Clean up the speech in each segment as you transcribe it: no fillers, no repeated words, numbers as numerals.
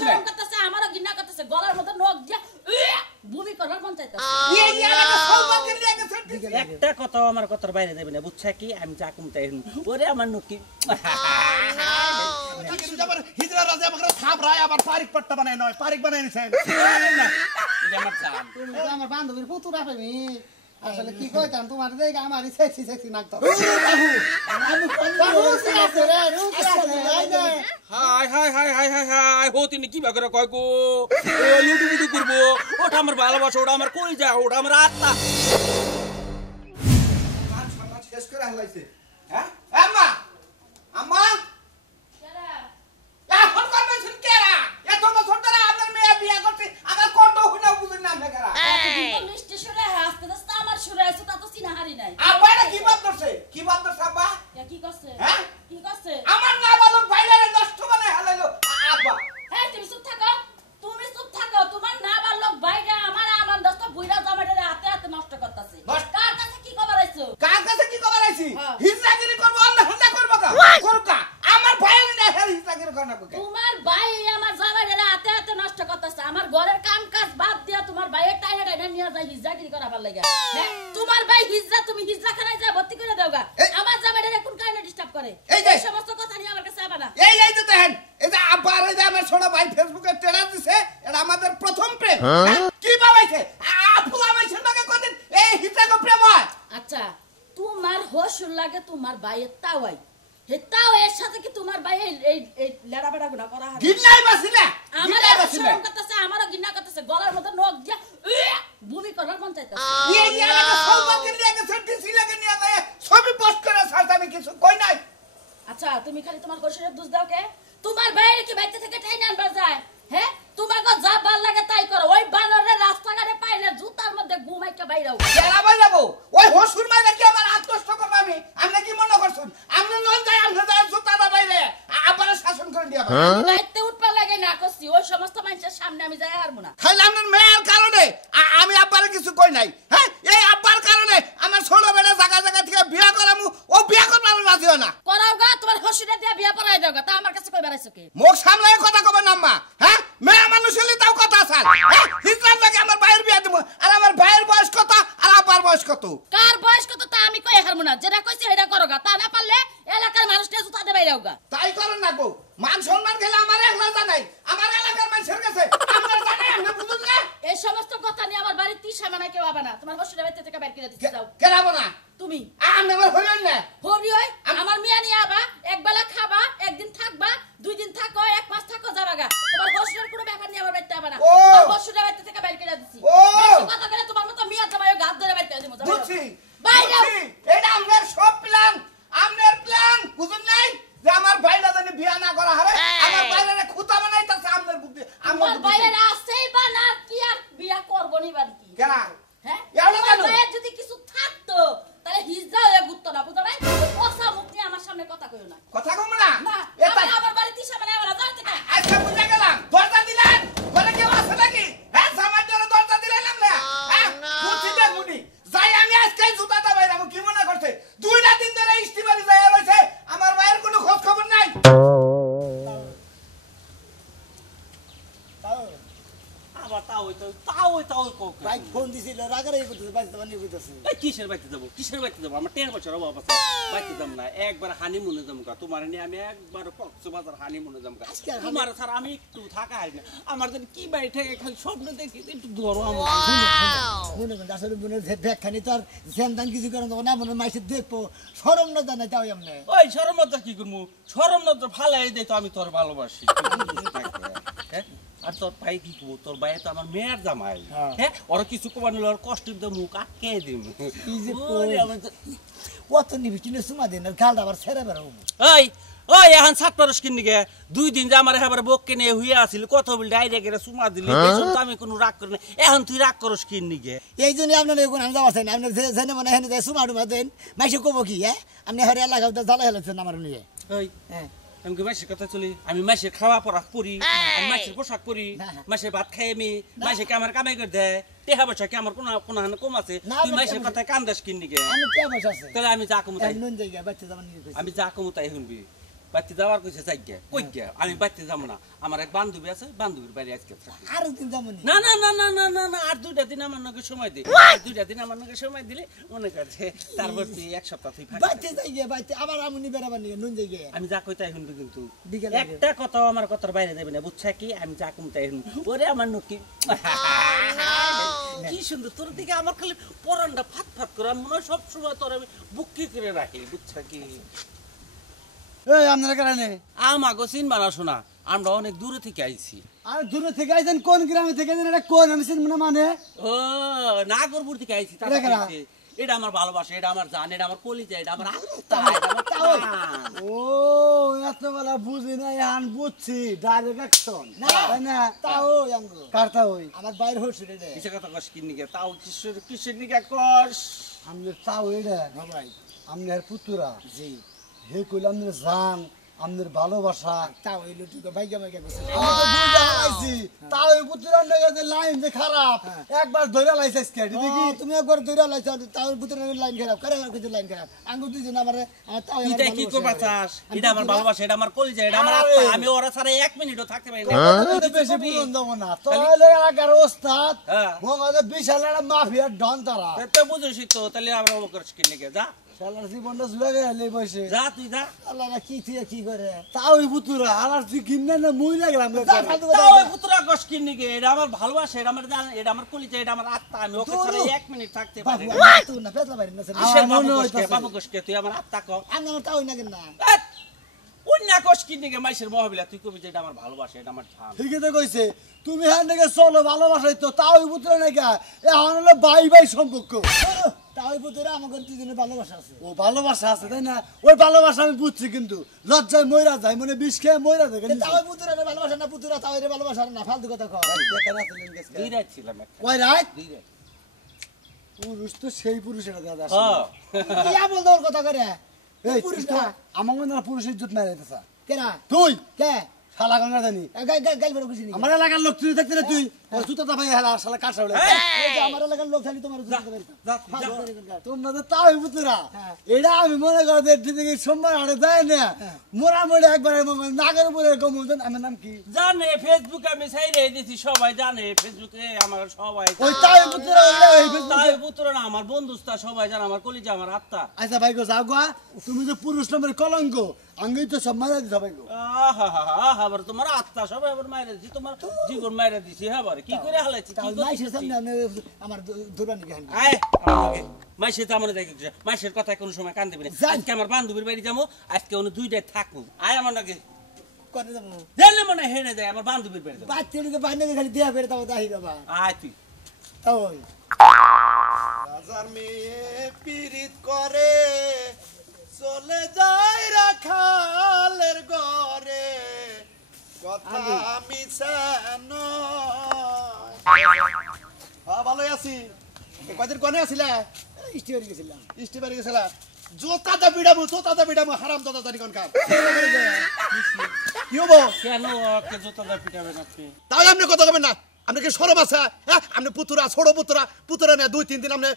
শরম করতেছে আমারও ঘৃণা করতেছে গলার মধ্যে নখ দিয়া ভূমি করার মন চাইতেছে একটা কথা আমার কথার বাইরে দেবে না বুঝছা কি আমি যা কমতে ওরে আমার নকি হিজরা রাজা আমাকে থাবরায় আবার পারিক পট্টা বানায় নয় পারিক বানায় নিছেন এটা আমার জান তুমি তো আমার বান্ধবীর পুতুরা প্রেমী আসলে কি কইতাম তোমার দেখে আমার সেক্সি সেক্সি লাগতো আমি রুচি আছে রে রুচি আছে এই যে হাই হাই হাই হাই হাই হাই হতিনি কি বাগরা কয় গো লুটুপুটু করব ওটা আমার ভালোবাসা ওটা আমার কই যা ওটা আমার আত্মা কান ছাড়া শেষ করে হালাইছে হ্যাঁ আম্মা আম্মা কেডা এখন করবেন কেডা এত বছর ধরে আপনার মেয়ে বিয়ে করতে আমার কত হুনা বুঝেন না কেডা এতদিন তো মিষ্টি সুরে আস্তে আস্তে আমার সুরে আছে তা তো চিনাহারি নাই আব্বা এটা কি বাদ করছে আব্বা কি করছে হ্যাঁ কি করছে আমার নাবালক ভাইলারে নষ্ট বানায় হালাইলো আব্বা হ্যাঁ তুমি চুপ থাকো তোমার নাবালক ভাইরা আমার দোস্ত বুইরা জামাইটারে হাতে হাতে নষ্ট করতেছে কার কাছে কি খবর আইছো কার কাছে কি খবর আইছি হিজরাগিরি করব অন্য হান্দা করব করকা আমার ভাইয়ের না হিজরাগিরি করনা কো তোমার ভাই আমার জামাইটারে হাতে হাতে নষ্ট করতেছে আমার ঘরের কাম কাজ বাদ দিয়া তোমার ভাইয়ের টাইনা টাইনা নিয়ে যায় হিজরাগিরি করাবার লাগা হ্যাঁ তোমার ভাই হিজরা তুমি হিজরাখানায় যা ভর্তি করে দাওগা আমার জামাইটারে কোন কারণে ডিস্টার্ব করে এই সমস্ত কথা নিয়ে আমার কাছে আবা না এই তো দেখেন এই যে আব্বা আর এই যে আমার ছোট ভাই ফেসবুকে স্ট্যাটাস দিছে এটা আমাদের প্রথম প্রেম কি বাবাইছে আপু আমাইছেন নাকি কোনদিন এই হিজরাগো প্রেম হয় আচ্ছা তোমার হোশুর লাগে তোমার ভাইয়ের তাওয়াই হে তাও এর সাথে কি তোমার ভাই এই লেড়াবেড়া গুনা করা হয় গিন্নাই বাসিলে আমারও শরম করতেছে আমারও ঘৃণা করতেছে গলার মধ্যে নখ দিয়া ভূমি করার মন চাইতেছে এই এলাকা সৌভাগ্যের নিয়ে গেছে ডিসি লাগে নিয়ে যায় ছবি পোস্ট করে ছাড়তে আমি কিছু কই নাই আচ্ছা তুমি খালি তোমার হোশুরের দোষ দাও কে তোমার ভাইয়ের কি বাইতে থেকে টাইনা আনবা যায় হ্যাঁ তোমাকে যা ভাল লাগে তাই করো ওই বানরে রাস্তাঘাটে পাইলে জুতার মধ্যে ঘুমাইকে বাইরাও কেরা বাই যাবো ওই হসুর মাইরা কি আমার আত্মষ্ট করব আমি কি মনে করছুন আপনি লন যাই আপনি যাই জুতা দা বাইরে আবার শাসন করে দিয়া বাইতে উঠবা লাগে না করছি ওই সমস্ত মানুষের সামনে আমি যাই হারবো না খাইলে আপনার মেয়ের কারণে আমি আব্বারে কিছু কই নাই হ্যাঁ এই আব্বার কারণে আমার ছোট বেটা জায়গা জায়গা থেকে বিয়া করামু ও বিয়া করবার রাজি হয় না করাও গা তোমার হসুরে দিয়া বিয়া পড়াই দাও গা তা আমার কাছে কই বেড়াইছো কি মুখ সামলায় কথা কবে না আম্মা হ্যাঁ মেয়ে মানুষ হলে তাও কথা আছে হ্যাঁ হিজরাত লাগে আমার ভাইয়ের বিয়া দেব আর আমার ভাইয়ের বয়স কত আর আব্বার বয়স কত কার বয়স কত তা আমি কই হারমু না যেটা কইছি সেটা করো গা তা না পারলে এলাকার মানুষকে জুতা দে বাইরাও গা তাই করেন না গো মান সম্মান খেলে আমার একলা জানাই আমার এলাকার মানুষের কাছে আমার জানাই আপনি বুঝুন না এই সমস্ত কথা নিয়ে আমার বাড়ির তিসা মানা কেউ আবা না তোমার হসুরে বাইতে থেকে বাইর করে দিতে যাও কেরাবো না তুমি আমি আমার হইলেন না হরি হই আমার মিয়া নিয়ে আবা একবেলা খাবা একদিন থাকবা দুই দিন থাকো এক মাস থাকো যাবা গা তোমার হসুরের কোনো ব্যাপার নিয়ে আমার বাইতে আবা না তোমার হসুরে বাইতে থেকে বাইর করে দিছি কথা বলে তোমার মতো মিয়া জামাই গাদ ধরে বাইর করে দিমু বুঝছি বাইরে এটা আমার সব প্ল্যান আমনের প্ল্যান বুঝুন নাই যে আমার ভাইরা জানি বিয়া না করা হবে আমার ভাইরা খুঁতা বানাইতাছে আমনের বুদ্ধি আমার ভাইরা আছেই বা না কি আর বিয়া করব নি বাদ কি কেনা হ্যাঁ এওলা আমার ভাইয়ের যদি কিছু থাকতো তাহলে হিজরা হয়ে ঘুরতো না বুঝো নাই ওসা মুখ নিয়ে আমার সামনে কথা কইও না কথা কম না না এটা আমার বাড়িতে তিসা মানে আমার জানতে না আচ্ছা বুঝা গেলাম দরজা দিলেন ঘরে কেউ আছে নাকি হ্যাঁ সামার জন্য দরজা দিলেন না হ্যাঁ বুঝছি না গুনি যাই আমি আজকে জুতাটা বাইরাম কি মনে করছে দুই না তিন ধরে ইস্তিবারি যায় রইছে আমার ভাইয়ের কোনো খোঁজ খবর নাই আবার তাও ভাই ফোন দিছিল রাগারাগি করতেছে বাইতে বানিয়ে কইতাছে কিসের বাইতে যাবো আমার 10 বছর অভাব আছে বাইতে যাব না একবার হানিমুনে যাবো গা তোমার নিয়ে আমি একবার কক্সবাজার হানিমুনে যাবো গা তোমার স্যার আমি একটু থাকা হয় না আমার যদি কি বাড়ি থেকে খালি স্বপ্ন দেখি একটু ধরো আমার মনে করেন আসলে মনে ব্যাখ্যানি তো আর ধ্যান কিছু করেন না মনে মাইসে দেখবো শরম না জানাই তাও এমনি ওই শরম লজ্জা কি করবো শরম লজ্জা ফালাই দেয় তো আমি তোর ভালোবাসি হ্যাঁ আর তোর ভাই কি করবো তোর ভাই তো আমার মেয়ের জামাই হ্যাঁ ওরা কিছু কবার নিলে ওর কষ্ট দিয়ে মুখ আটকে দিব কত নিবি কিনে সুমা দিন গালটা আবার ছেড়ে বেড়াবো ওই এখন 7 বছর কিনে গে 2 দিন যে আমার এবার বক কিনে হইয়া আছিল কত বল ডাইরেক্ট সুমা দিলি এসব তো আমি কোনো রাগ করি না এখন তুই রাগ করস কিনে গে এই জন্য আপনার এগুলো আমি যাওয়া চাই না আপনি জেনে মনে হেনে যায় সুমা টুমা দেন মাইসে কব কি হ্যাঁ আপনি হরে এলাকা জ্বালা হেলাচ্ছেন আমার নিয়ে ওই আমি কি মাসের কথা চলি আমি মাসের খাওয়া পড়া করি আমি মাসের পোশাক পরি মাসের ভাত খাই আমি মাসের আমার কামাই করে দেয় টেহা বসা কি আমার কোন কম আছে তুই মাসের কথা কান্দাস কিনি গে আমি কে বসে আছে তাহলে আমি যা কমু তাই নুন জায়গা বাচ্চা জামান নিয়ে আমি যা কমু তাই শুনবি বাইতে যাওয়ার কইছে যাইগে কই গে আমি বাইতে যাব না আমার এক বান্ধবী আছে বান্ধবীর বাড়ি আজকে থাকি আর দিন যামনি না না না না না না না আর দুইটা দিন আমার নাকি সময় দে আর দুইটা দিন আমার নাকি সময় দিলে মনে করছে তারপর তুই এক সপ্তাহ তুই ফাঁকি বাইতে যাই গে বাইতে আবার আমনি বেরাবার নিয়ে নুন যাই গে আমি যা কই তাই শুনবি কিন্তু বিকেল একটা কথা আমার কথার বাইরে যাবে না বুঝছা কি আমি যা কম তাই শুনবি ওরে আমার নকি কি সুন্দর তোর দিকে আমার খালি পরানটা ফাট ফাট করে মনে হয় সব সময় তোর আমি বুকি করে রাখি বুঝছা কি এই আপনারা কারণে আমাগো চিনবা না শোনা আমরা অনেক দূরে থেকে আইছি আর দূরে থেকে আইছেন কোন গ্রামে থেকে আইছেন এটা কোন আমি চিনব না মানে ও নাগরপুর থেকে আইছি তার এটা কারা? আইছি। এটা আমার ভালোবাসা এটা আমার জান এটা আমার কলিজা এটা আমার আত্মা এটা আমার প্রাণ। ও এত বেলা বুঝি না আন বুঝছি ডাইরেক্ট অ্যাকশন তাই না তাও আঙ্গো কারতা ওই আমার বাইরে হচ্ছে রে কিসে কথা কস কিনি গে তাও কিসের নিকে কস আমনে তাও এটা হ্যাঁ ভাই আমনের পুতুরা জি হে কইল আমনের জান আমনের ভালোবাসা তাও এই লুটি তো ভাইগা ভাইগা গেছে আমি তো বুঝা লাইছি তাও এই পুতুরা নেগে যে লাইন যে খারাপ একবার ধরে লাইছে আজকে দেখি তুমি একবার দৌড়া লাইছ তাও ভিতরে লাইন খারাপ করে কিছু লাইন খারাপ আঙ্গু দুইজন আমারে তাও তুই তাই কি করবা চাস এটা আমার ভালোবাসা এটা আমার কলিজা এটা আমার আরে। আত্মা আমি ওরা ছাড়া 1 মিনিটও থাকতে পারি না তো বেশি বুঝন দেব না তাহলে এলাকার ওস্তাদ হ্যাঁ। মগজে বিশাল একটা মাফিয়ার ডন তারা তো বুঝছিস তো তাহলে আমরা ও করছ কিনি গে যা শালার জীবনটা জুড়ে গেলে বসে যা তুই যা আল্লাহ না কি তুই কি করে তাও এই পুতুরা আর তুই কিনে না মই লাগলাম তাও ওই পুত্রা কস কিনি গে এটা আমার ভালোবাসা এটা আমার জান এটা আমার কলিজা এটা আমার আত্মা আমি ওকে ছাড়া 1 মিনিট থাকতে পারি বাবু না তুই না পেছলা বাইরে না কিসের আমার মনে বাবু হইতাছে। কসকে বাবু কসকে তুই আমার আত্মা ক আমি তাও না কেন না অন্য কস কিনি গে মাইশের মহাবিলা তুই কবি যে এটা আমার ভালোবাসা এটা আমার জান ঠিকই তো কইছে তুমি হ্যাঁ নাকি চলো ভালোবাসাই তো তাও ওই পুতুরা নাকি এখন হলো বাই বাই সম্পর্ক তাও এই পুতুরা আমাকে দুজনে ভালোবাসা আছে ও ভালোবাসা আছে তাই না ওই ভালোবাসা আমি বুঝছি কিন্তু লজ্জায় মইরা যায় মানে বিষ খেয়ে মইরা যায় তাও এই পুতুরা ভালোবাসা না পুতুরা তাও এর ভালোবাসা না ফালতু কথা কও দুই রাত ছিলাম একটা কয় রাত দুই রাত পুরুষ তো সেই পুরুষের দাদা হ্যাঁ ইয়া বল তোর কথা করে এই পুরুষ পুরুষ না আমার মনে হয় পুরুষ ইজ্জত মেরে দিতেছা কেনা তুই কে শালা গঙ্গা জানি গাইল বড় খুশি আমার এলাকার লোক তুই দেখতে না তুই জুতা দা ভাই হেলা শালা কাটছা বলে আমার এলাকার লোক খালি তোমার যা, যা। তোমরা তো তাও পুতুরা হ্যাঁ। এটা আমি মনে করো থেকে সোমবার হাটে যায় না মোটামুটি একবার নাগের উপরে কমুন আমার নাম কি জানে ফেসবুকে আমি ছাইরে দিছি সবাই জানে ফেসবুকে আমার সবাই ওই তাই পুতুরা ওই তাই পুত্র না আমার বন্ধুস্তা সবাই জানে আমার কলিজা আমার আত্মা আচ্ছা ভাই গো যাও গা তুমি যে পুরুষ নম্বর কলঙ্ক আঙ্গি তো সব মারা দিতে ভাই গো আবার তোমার আত্মা সবাই আবার মাইরে দিছি তোমার জীবন মাইরে দিছি হ্যাঁ কি করে হালাইছি কি মাইশের করতেছি? সামনে আমি আমার দুর্বানি গান আয় আমার লগে। মাইশের তেমন দেখি মাইশের কথা কোনো সময় কান দিবি না যাই। আজকে আমার বান্ধবীর বাড়ি যাবো আজকে অন্য দুইটাই থাকবো আয় আমার নাকি করে দেবো জানলে মনে হয় হেনে যায় আমার বান্ধবীর বাড়ি যাবো বাচ্চাটিকে বাইরে খালি দেয়া বেড়ে তাও দাহি বাবা আয় তুই তাও রাজার মেয়ে পীড়িত করে চলে যায় রাখালের ঘরে কথা আমি ভালোই আছি কয়দিন কনে আসিলা স্টিয়ারে গেছিলাম ইষ্টি বাড়ি গেছিলা জোতা বিড়াবো হারাম দাদা জানি কোন কাম কি হবো কেন ওকে জুতা দা পিটাবেন আপনি তাই আপনি কথা কবেন না আপনি কি সরম আছে হ্যাঁ আপনি পুতুরা ছোট পুতুরা না 2-3 দিন আপনি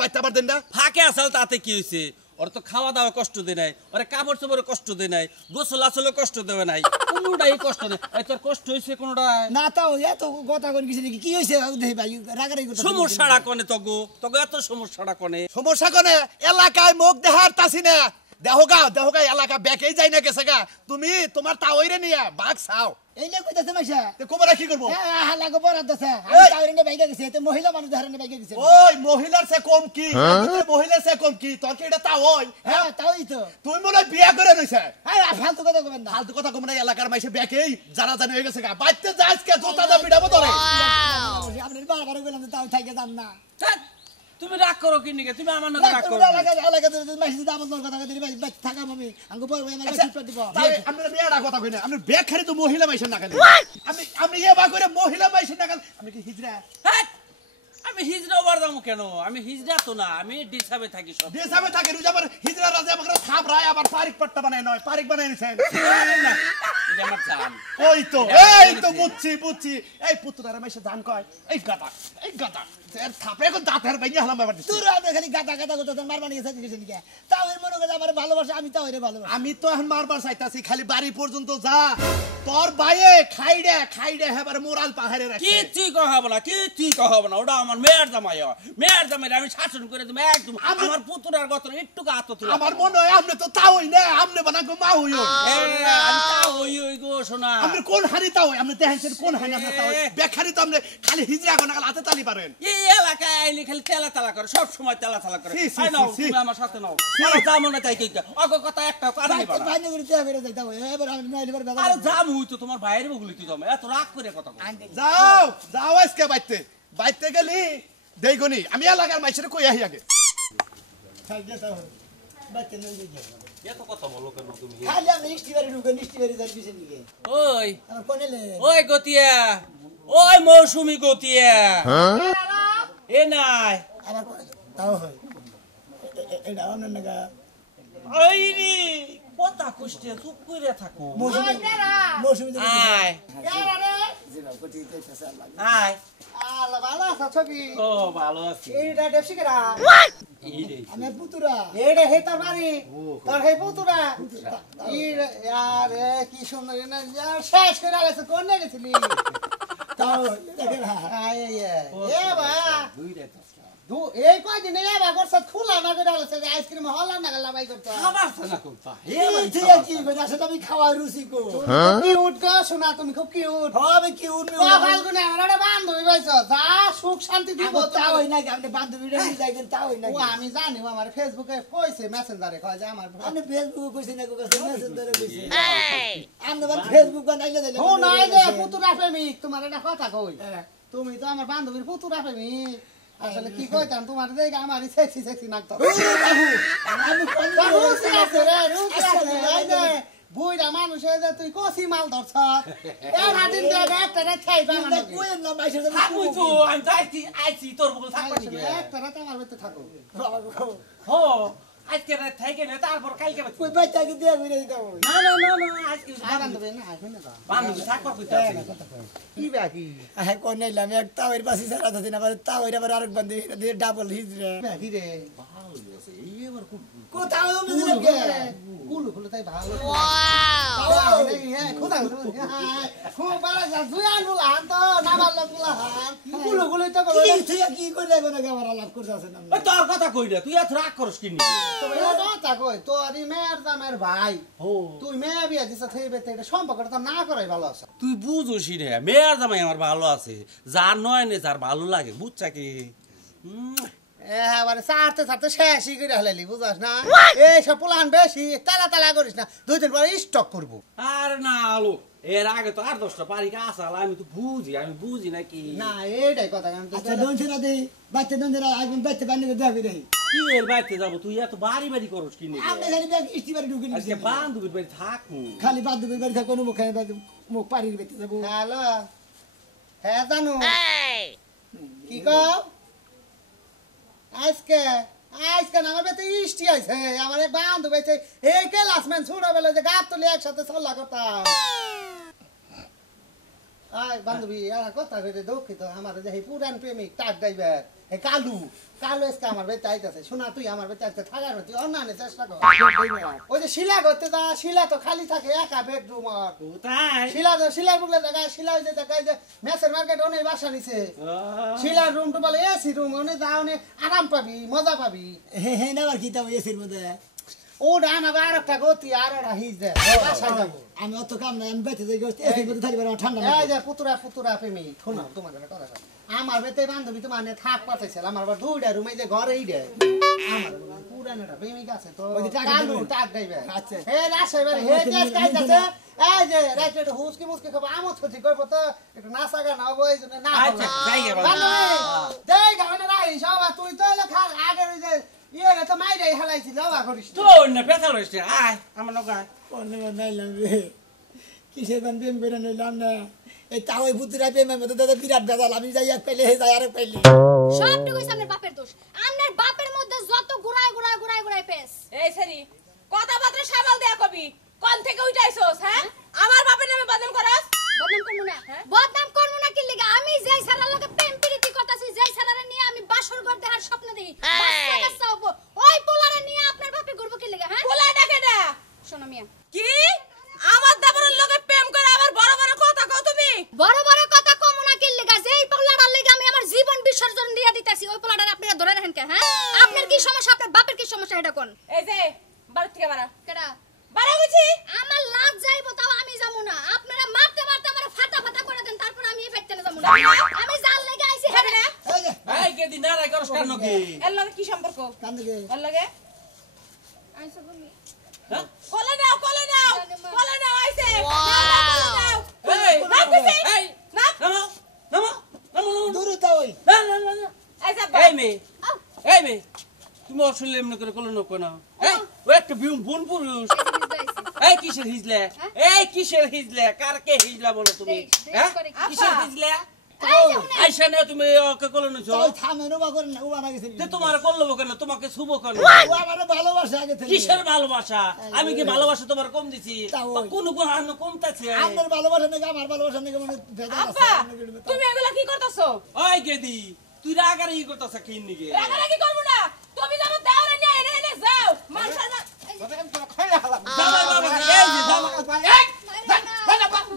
বাচ্চা আবার দেন না ফাঁকে আসাল তাতে কি হয়েছে ওর তো খাওয়া দাওয়া কষ্ট দেয় নাই ওরে কাপড় চোপড়ে কষ্ট দেয় নাই গোসল আসলে কষ্ট দেবে নাই কোনোটাই কষ্ট নেই এই তোর কষ্ট হয়েছে কোনোটা না তাও এত কথা কোন কিছু নাকি কি হয়েছে দেহি ভাই রাগারাগি কথা সমস্যাটা কনে তগো তগো এত সমস্যাটা কনে সমস্যা কোনে এলাকায় মুখ দেহার তাসি না দেহগা এলাকা বেকেই যাই না গেছে গা তুমি তোমার তাওইরে নিয়া বাঘ চাও এই না কইতাছে মাইশা তে কোমরা কি করবো হালাগো বরাদ আছে আমি এই! তাওরে বাইকে গেছে তো মহিলা মানুষ ধারণে বাইকে গেছে ওই মহিলার সে কম কি মহিলার সে কম কি তোর কি এটা তাওই হ্যাঁ তাওই তো তুই মনে হয় বিয়া করে নইছে হ্যাঁ ফালতু কথা কবেন না ফালতু কথা কম না এলাকার মাইসে বেকেই জানা জানি হয়ে গেছে গা বাইতে যাস কে জোতা দা বিড়াবো তোরে আপনি বারবার বললাম যে তাও থাইকে যান না ধ্যাৎ, তুমি রাগ করো কি নিকে তুমি আমার নাকি রাগ করো আমরা বিয়াটা কথা কই না আপনি বেক খালি তো মহিলা মাইসের না খালি আমি এ বা করে মহিলা মাইসের না খালি আমি কি হিজরা ধ্যাৎ, আমি হিজড়া ওবার যাবো কেন? আমি হিজড়া তো না, আমি ডিসাবে থাকি সব। দেশাবে থাকে রুজ আবার হিজরা রাজা আমাকে থাপ রায় আবার পারিক পাট্টা বানায় নয় পারিক বানায় নিছেন এটা আমার জান। ওই তো বুঝছি এই পুতুরারে মাইসে জান কয় এই গাদা এর থাপে এখন দাঁতের বাইরে হলাম ব্যাপার দিছি। তোর আপনি খালি গাদা গাদা করতেছেন মারবার নিয়ে সাথে গেছেন কি তাও এর মনে করে আমার ভালোবাসা আমি তাও এর ভালোবাসি আমি তো এখন মারবার চাইতাছি খালি বাড়ি পর্যন্ত যা তোর বাইয়ে খাইডে হেবার মোরাল পাহাড়ে রাখে কিছুই কহাবো না, কিছুই কহাবো না। ওটা আমার মেয়ের জামাই হয়। মেয়ের জামাই আমি শাসন করে দেবো একদম। আমার পুতুরার গত একটু হাত তুলে আমার মনে হয় আপনি তো তাওই না আপনি বানা গো মা হইও ওই গো শোনা আপনি কোন হানি তাও আপনি দেখেন কোন হানি আপনি তাও বেখারি তো আপনি খালি হিজরা কোন হাতে তালি পারেন এই এলাকায় আইলে খালি তেলা তালা করে, সব সময় তেলা তালা করে। See, see, I know, see, see. তুমি আমার সাথে নাও। আমার যাবো না তাই কি অগ কথা একটা কারণ নিবা না। বাইরে করে চেয়ে বেড়ে যাইতাম এবার আমি নয় এবার বেদা আরে যাবো তো তোমার ভাইয়ের বগুলি তুই যাবো, এত রাগ করে কথা কও। যাও আজকে বাইতে গেলি দেইগনি আমি এলাকার মাইসের কই আহি আগে বাচ্চা নই দিকে এত কথা বলো কেন তুমি? খালি আমি ইস্টিবারে ঢুকে ইস্টিবারে যাই পিছন দিকে ওই আমার কোনে লে ওই গতিয়া, ওই মৌসুমী গতিয়া এ নাই আমার তাও হয় এটা অন্য নাগা ওই রে কথা কুষ্টে চুপ করে থাকো। মৌসুমি আয় জিরা কোটি কইতাছে আল্লাহ আয়। আল্লাহ ভালো আছো ছবি ও ভালো আছি। এইটা ডেপসি কেরা এই রে আমি পুতুরা এইটা হে তোর বাড়ি তোর হে পুতুরা ইয়ার কি সুন্দর না ইয়ার শেষ করে আলেছে কোন গেছিলি তাও দেখে না এ বা এই কয়দিন এ বা করছ খোলা না করে আলেছে আইসক্রিম হলা না গলা বাই করতে খাবার না কোনটা হে এই তুই কি কই আসলে আমি খাওয়া রুচি কো কিউট গো শোনা তুমি খুব কিউট হবে কি উনি ও ফালগুনে আমার একটা বান্ধবী পাইছ যা সুখ শান্তি দিব তাও হই না আপনি বান্ধবীরা নিয়ে যাইবেন তাও হই না ও আমি জানি ও আমার ফেসবুকে কইছে মেসেঞ্জারে কয় যে আমার আমি ফেসবুক কইছি না কো কাছে মেসেঞ্জারে কইছি আমি বাদ ফেসবুক বানাইলে দিলে ও নাই রে পুতুরা প্রেমিক তোমার এটা কথা কই তুমি তো আমার বান্ধবীর পুতুরা প্রেমিক আসলে কি কইতাম তোমার দেখে আমার সেক্সি নাকতো আমি কোন রুচি আছে রে রুচি আছে এই যে বুইরা মানুষ এই যে তুই কষি মাল ধরছ এই রাদিন দেখে একটা রে খাইবা মানে কই না বাইশে থাকুই তো আমি যাইছি আইছি তোর বগুল থাকবা কি একটা রাত আমার ভিতরে থাকো হো আজকে রাত থেকে না তারপর কালকে কই বাইটা কি দিয়া কইরে দাও না না না না আজকে বান্ধবী না আইছো না বান্ধবী থাকবা কইতা কি বাকি হ্যাঁ কোন নাইলাম এক তাওয়ের পাশে সারা দিন আবার তাওয়ের আবার আরেক বান্ধবী দিয়ে ডাবল হিজরে বাকি রে কোথাও মিলে গে কুলু কুলু তাই ভালো ওয়াও হ্যাঁ খোদা খুব ভালো জুয়ান বলা তো না ভালো বলা কুলু কুলু তো বলে কি তুই কি কই যাবে না আমার আলাপ করতেছ না ওই তোর কথা কই রে, তুই এত রাগ করস কি নি? তুমি কথা কই তোর মেয়ের জামের ভাই তুই মেয়ে বিয়া দিছ থেইবে তে এটা সম্পর্কটা তো না করাই ভালো আছে তুই বুঝোসি রে, মেয়ের জামাই আমার ভালো আছে, যার নয় নে যার ভালো লাগে, বুঝছা কি? এবারে সারতে শেষই করে হালাইলি বুঝাস না এই সব প্লান বেশি তালা করিস না 2 দিন পরে স্টক করবো আর না আলো এর আগে তো আর 10টা পারি আসাল, আমি তো বুঝি নাকি না এইটাই কথা আমি তো আচ্ছা দন ছেড়া দেই বাচ্চা দন ছেড়া আগুন বাচ্চা বানি করে দেবি রে কি এর বাইতে যাব, তুই এত বাড়ি করস কি নি? আপনি খালি ব্যাগ ইস্টিবারে ঢুকে আজকে নিছেন বান্ধবীর বাড়ি থাকু খালি বান্ধবীর বাড়ি থাকো মুখ খাই মুখ পাড়ির বেতে যাব হ্যালো হ্যাঁ জানু কি কও আজকে না আমার বেতে ইষ্টি আছে আমার এক বান্ধব আছে এই ক্লাসমেট ছোটবেলা যে গাছ তুলে একসাথে চল্লা করতাম আয় বান্ধবী আর কথা কইতে দুঃখিত আমার যে পুরান প্রেমিক টাক ড্রাইভার এই কালু আজকে আমার বেতে আইতাছে শোনা তুই আমার বেতে আইতে থাকার তুই অন্যান্য চেষ্টা কর ওই যে শিলা করতে যা শিলা তো খালি থাকে একা বেডরুম আর তাই শিলার বুকলে জায়গায় শিলা ওই যে জায়গায় যে মেসের মার্কেট অনেক বাসা নিছে শিলার রুম তো বলে এসি রুম অনেক যা অনেক আরাম পাবি মজা পাবি হে না আর কি তাও এসির মধ্যে ওটা আমাকে আর একটা গতি আর একটা হিজ দেয় বাসায় যাবো আমি অত কাম নাই আমি বেঁচে যাই এসির মধ্যে থাকবে আমার ঠান্ডা এই যে পুতুরা প্রেমী শোনো তোমার একটা কথা কই। আমার বেতে বান্ধবী তোমার নিয়ে থাক পাঠাইছিল আমার আবার 2টা রুমে যে ঘরেই দেয় আমার পুরান একটা প্রেমিক আছে তো ওই যে টাক কালু দিবে। টাক দিবে আচ্ছা। হে রাশাই বাড়ি হে দেশ কাইতাছে এই যে রাইতে একটু হুসকি মুসকি খাবো আমোদ ক্ষতি করবো তো একটু নাচা গান হবো এই জন্য না আচ্ছা, যাই গে বাবা। বান্ধবী দেই গানে রাই সবা তুই তো এলে খা আগে ওই যে ইয়ে তো মাইরাই হেলাইছি যাওয়া করিস না। তোর না পেছাল হইছে, আয় আমার নগায় কোন নাইলাম রে কিসের বান প্রেম করে নইলাম না এই তাও পুতুরা প্রেমের মধ্যে দাদা বিরাট বেজাল আমি যাই এক পাইলে হে যাই আরেক পাইলে সবটুকু আপনার বাপের দোষ। আপনার বাপের মধ্যে যত গুড়ায় পেস। এই সারি কথাবার্তা সামাল দেয়া কবি কোন থেকে উঠাইছস হ্যাঁ আমার বাপের নামে বদনাম করস বদনাম করবো না কি লিগা? আমি যেই সারার লগে প্রেম প্রীতি করতেছি, যেই সারারে নিয়ে আমি বাসর ঘর দেখার স্বপ্ন দেখি, বাচ্চা কাচ্চা হবো, ওই পোলারে নিয়ে আপনার বাপে ঘুরবো কি লিগা? হ্যাঁ পোলা ডাকে না শোনো মিয়া, কি আমার দেবরের লগে প্রেম করে আবার বড় বড় কথা কও তুমি বড় বড় কথা কম না কি লিগা? যেই পোলাটার লিগা আমি আমার জীবন বিসর্জন দিয়া দিতাছি, ওই পোলাটার আপনারা ধরে রাখেন কে? হ্যাঁ আপনার কি সমস্যা? আপনার বাপের কি সমস্যা এটা কোন? এই যে বাড়ি থেকে বাড়া কেডা বাড়া বুঝি আমার লাজ যাইবো তাও আমি যাবো না। আপনারা মারতে মারতে আমার ফাটা করে দেন, তারপর আমি এই ফেটতে যাবো না। আমি জাল লেগে আইছি খাবি না এই যে এই কেদি না রাই করস কেন কি এর লগে কি সম্পর্ক কান দিকে এর লগে আইছো তুমি হ্যাঁ কোলে নাও আইছে এই না কইছি এই না নামো নামো নামো দূর যাও ওই না না না না এই যা এই মে এই মে তুমি আসলে এমনি করে কোলো নকো না এই ও একটা বুন পুরুষ এই কিসের হিজলে এই কিসের হিজলে কারকে হিজলা বলো তুমি হ্যাঁ কিসের হিজলে আইসা না তুমি ওকে কোলো নছো তাই থামে না করে না উবা না গেছে যে তোমার করলো কেন তোমাকে শুভ কেন ও আমারে ভালোবাসা আগে থেকে কিসের ভালোবাসা আমি কি ভালোবাসা তোমার কম দিছি তা ওই। কোন গুণ কমতাছে আপনার ভালোবাসা নাকি আমার ভালোবাসা নাকি মানে ভেজাল আছে আব্বা আপনি কি বলবেন? তুমি এগুলা কি করতেছো ওই গেদি তুই রাগারে ই করতাছ কি নিগে রাগারাগি করবো না তুমি যাবো দেওরে নিয়ে এনে যাও মানুষ খইরা হালাম জামাই বাবা এই যে জামাই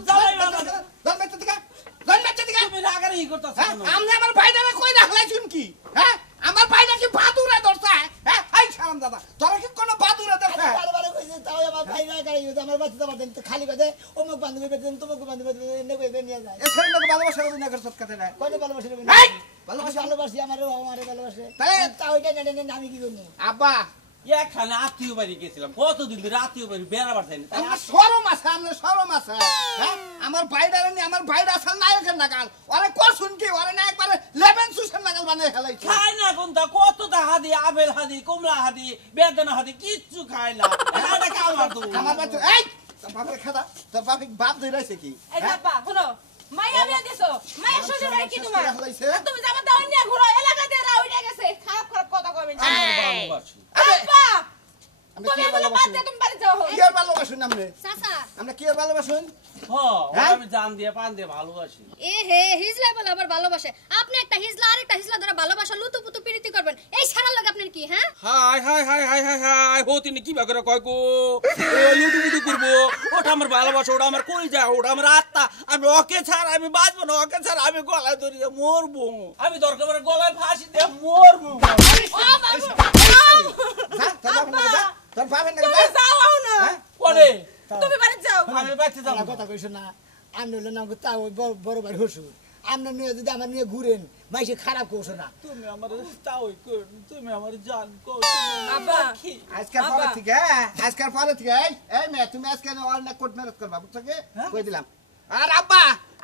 জামাই বাবা তুমি রাগারে ই করতাছ কেন আমি আমার ভাইটারে কই রাখলাইছুন কি হ্যাঁ আমার ভাইটা কি বাদুরে ধরছে হ্যাঁ হাই সালাম দাদা তোরা কি কোনো বাদুরে ধরছে বারবার কইছে তাও আমার ভাই না গাড়ি হইছে আমার বাচ্চা আমার দেন খালি কইছে অমুক বান্ধবী বেদেন তোমাকে বান্ধবী বেদেন নে কইবে নিয়ে যায় এ ছেলেটাকে ভালোবাসা করবি না করছত কাতে না কোনে ভালোবাসা রে এই! ভালোবাসি আমার ভালোবাসে তাই? তাও এটা নেন আমি কি করব আব্বা এখানে আত্মীয় বাড়ি গেছিলাম কতদিন ধরে আত্মীয় বাড়ি বেড়াবার যায়নি তাই আমার শরম আছে আমার শরম আছে হ্যাঁ আমার ভাইটারে নি আমার ভাইটা আসল নায়কের নাগাল ওরে করছুন কি ওরে না একবারে লেমন সুসের নাগাল বানিয়ে খেলাইছে খায় না কোনটা কতটা হাদি আপেল হাদি কমলা হাদি বেদানা হাদি কিচ্ছু খায় না এটা কামার তো আমার বাচ্চা এই তোর বাপের খাদা তোর বাপ ধইরাইছে কি এই যাবা শোনো মাইয়া বিয়া দিছো মাইয়া শ্বশুর বাড়ি কি তোমার হলাইছে আর তুমি যাবা দেওরে নিয়ে ঘুরো এলাকা দিয়ে রাউইটা গেছে খারাপ কথা কইবেন না ভালোবাসি আব্বা আমি তুমি কি এগুলো বাদ দিয়ে তুমি বাড়ি যাও কি আর ভালোবাসুন আমরা চাচা আমরা কি আর ভালোবাসুন হ্যাঁ আমি জান দিয়ে পান দিয়ে ভালোবাসি এ হে হিজলা বলে আবার ভালোবাসে। আপনি একটা হিজলা আর একটা হিজলা ধরে ভালোবাসা লুতুপুতু প্রীতি করবেন, এই সারা লাগে আপনার কি? হ্যাঁ হাই হাই হাই হাই হাই হাই হো তিনি কি বাগরে কয় গো লুটুপুটু করবো ওটা আমার ভালোবাসা ওটা আমার কই যায় ওটা আমার আত্মা আমি ওকে ছাড় আমি বাঁচবো না ওকে ছাড় আমি গলায় ধরে মরবো আমি দরকার পড়ে গলায় ফাঁসি দিয়ে মরবো তোর বাপের তুমি নাগাল যাও না পরে তুমি বাড়ি যাও আমি বাঁচতে যাবো কথা কইছো না আমি হলো না তাও বড় ভাই হসুর আমরা নিয়ে যদি আমার নিয়ে ঘুরেন মাইসে খারাপ করছো না তুমি আমার তাওই কর তুমি আমার জান কর আব্বা আজকাল পরে থেকে আজকাল পরে থেকে এই মে তুমি আজকে অনেক কোর্ট ম্যারেজ করবা বুঝছো কি কই দিলাম আর আব্বা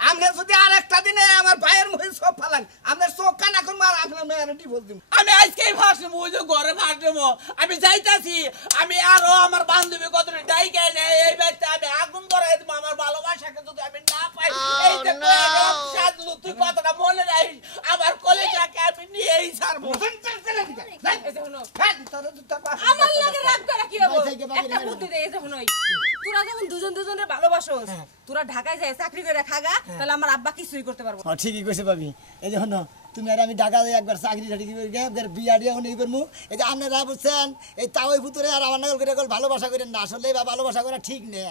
আমরা যদি আর একটা দিনে আমার ভাইয়ের মুখে সব ফালান আপনার চোখ কানা করবো আর আপনার মেয়ের ডিভোর্স দিব আমি আজকেই ফাঁসবো ওই যে ঘরে ফাঁসবো আমি যাইতাছি আমি আরো আমার বান্ধবী কত ডাই গাই এই বাড়িতে আমি আগুন ধরাই দেবো আমার ভালোবাসাকে যদি আমি না পাই এই যে সাজলু তুই কথাটা মনে রাখিস আমার কলেজাকে আমি নিয়েই ছাড়বো এই যে শোনো আমার আমার লাগে রাগ করে কি হবে বাড়ি থেকে বাড়ি একটা বের বুদ্ধি দেই এই যে শোনোই তোরা যখন দুজনের ভালোবাসোস তোরা ঢাকায় যায় চাকরি করে খাগা তাহলে আমার আব্বা কিছুই করতে পারবো হ্যাঁ ঠিকই কইছে ভাবি এই যে হনো তুমি আর আমি ঢাকা যাই একবার চাকরি টাকরি করে বিয়া ডিয়া নেই করবো এই যে আপনারা বুঝছেন এই তাওই ভিতরে আর আমার নাগল করে ভালোবাসা করেন না আসলে বা ভালোবাসা করা ঠিক নেই